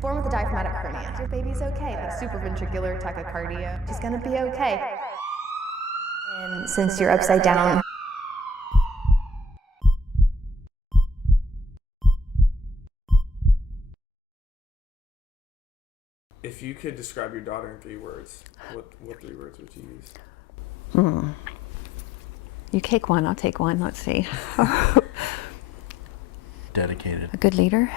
born with a diaphragmatic hernia. Your baby's okay. The supraventricular tachycardia. She's gonna be okay. And since you're upside down, if you could describe your daughter in 3 words, what 3 words would you use? You take one, I'll take one. Let's see. Dedicated. A good leader,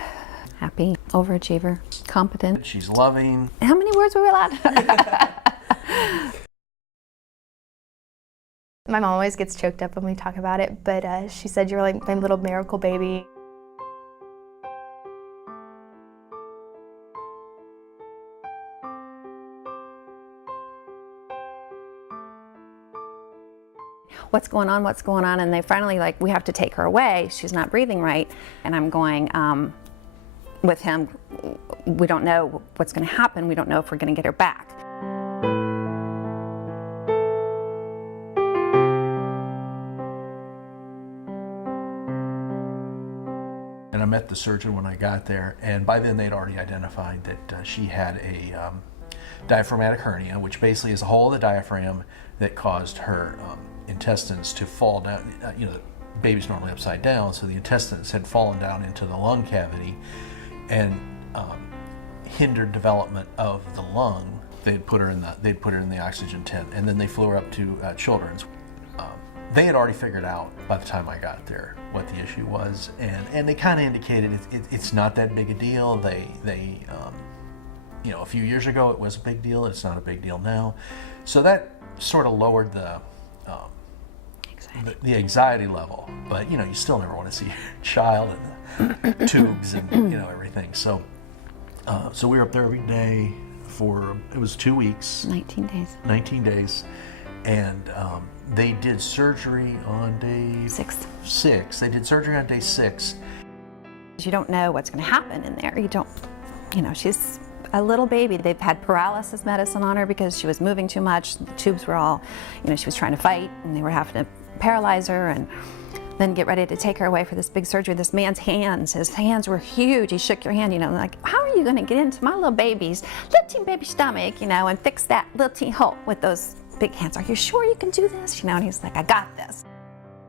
happy, overachiever, competent. She's loving. How many words were we allowed? my mom always gets choked up when we talk about it, but she said you're like my little miracle baby. What's going on, what's going on? And they finally like, we have to take her away. She's not breathing right. And I'm going with him, we don't know what's gonna happen. We don't know if we're gonna get her back. And I met the surgeon when I got there, and by then they'd already identified that she had a diaphragmatic hernia, which basically is a hole in the diaphragm that caused her intestines to fall down. You know, the baby's normally upside down, so the intestines had fallen down into the lung cavity and hindered development of the lung. They'd put her in the oxygen tent, and then they flew her up to Children's. They had already figured out by the time I got there what the issue was, and they kind of indicated it's not that big a deal. They you know, a few years ago it was a big deal. It's not a big deal now, so that sort of lowered the anxiety level. But you know, you still never want to see your child in the tubes and you know everything. So so we were up there every day for, it was 2 weeks. 19 days. 19 days. And they did surgery on day 6. They did surgery on day 6. You don't know what's going to happen in there. You know, she's a little baby. They've had paralysis medicine on her because she was moving too much. The tubes were all, you know, she was trying to fight, and they were having to paralyze her and then get ready to take her away for this big surgery. This man's hands, his hands were huge. He shook your hand, you know, like, how are you going to get into my little baby's, little teeny baby stomach, you know, and fix that little teeny hole with those big hands? Are you sure you can do this? You know, and he's like, I got this.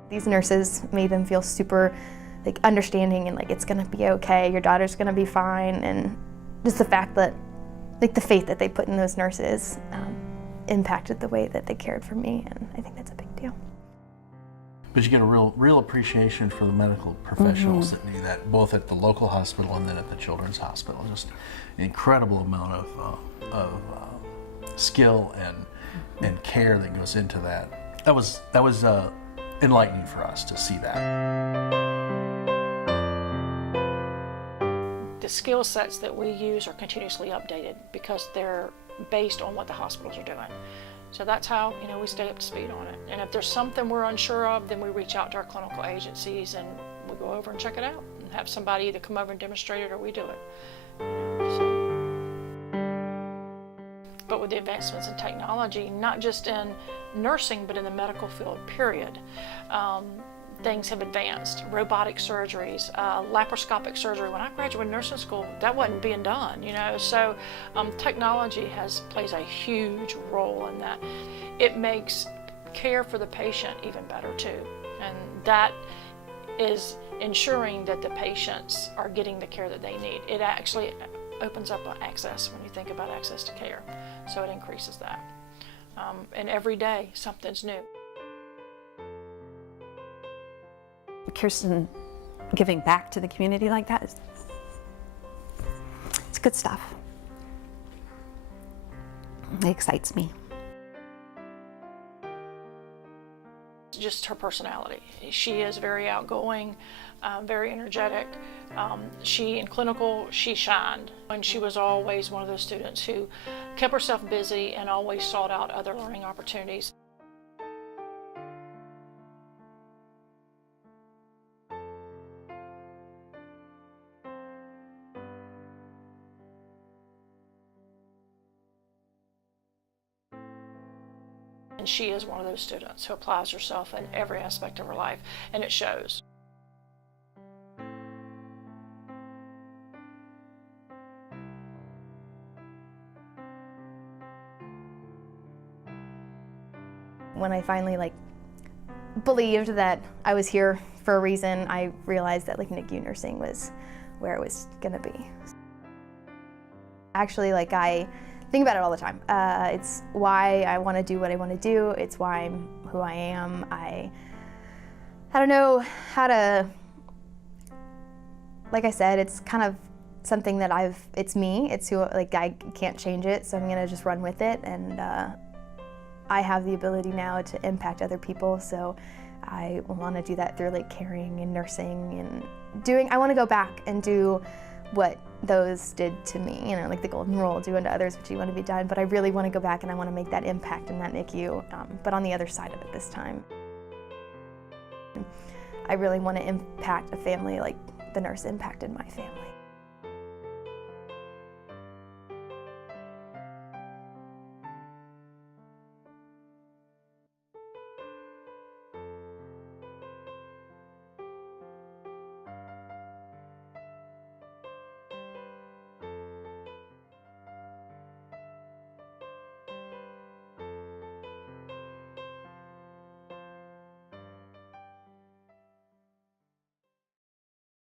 These nurses made them feel super like understanding and like it's gonna be okay, your daughter's gonna be fine, and just the fact that like the faith that they put in those nurses impacted the way that they cared for me, and I think that's a big deal. But you get a real appreciation for the medical professionals that do that, both at the local hospital and then at the Children's Hospital. Just an incredible amount of skill and care that goes into that. That was enlightening for us to see that. The skill sets that we use are continuously updated because they're based on what the hospitals are doing. So that's how, you know, we stay up to speed on it. And if there's something we're unsure of, then we reach out to our clinical agencies and we go over and check it out and have somebody either come over and demonstrate it or we do it. But with the advancements in technology, not just in nursing, but in the medical field, period, things have advanced. Robotic surgeries, laparoscopic surgery. When I graduated nursing school, that wasn't being done, you know. So technology plays a huge role in that. It makes care for the patient even better too. And that is ensuring that the patients are getting the care that they need. It actually opens up access when you think about access to care. So it increases that. And every day something's new. Kirsten giving back to the community like that it's good stuff. It excites me. Just her personality. She is very outgoing, very energetic. In clinical, she shined. And she was always one of those students who kept herself busy and always sought out other learning opportunities. And she is one of those students who applies herself in every aspect of her life, and it shows. When I finally believed that I was here for a reason, I realized that NICU nursing was where it was gonna be. Actually, I think about it all the time. It's why I want to do what I want to do. It's why I'm who I am. I don't know how to, like I said, it's kind of something that it's me. It's who, I can't change it, so I'm gonna just run with it. And I have the ability now to impact other people, so I want to do that through caring and nursing and I want to go back and do what those did to me, the golden rule, do unto others what you want to be done. But I really want to go back and I want to make that impact in that NICU, but on the other side of it this time. I really want to impact a family like the nurse impacted my family.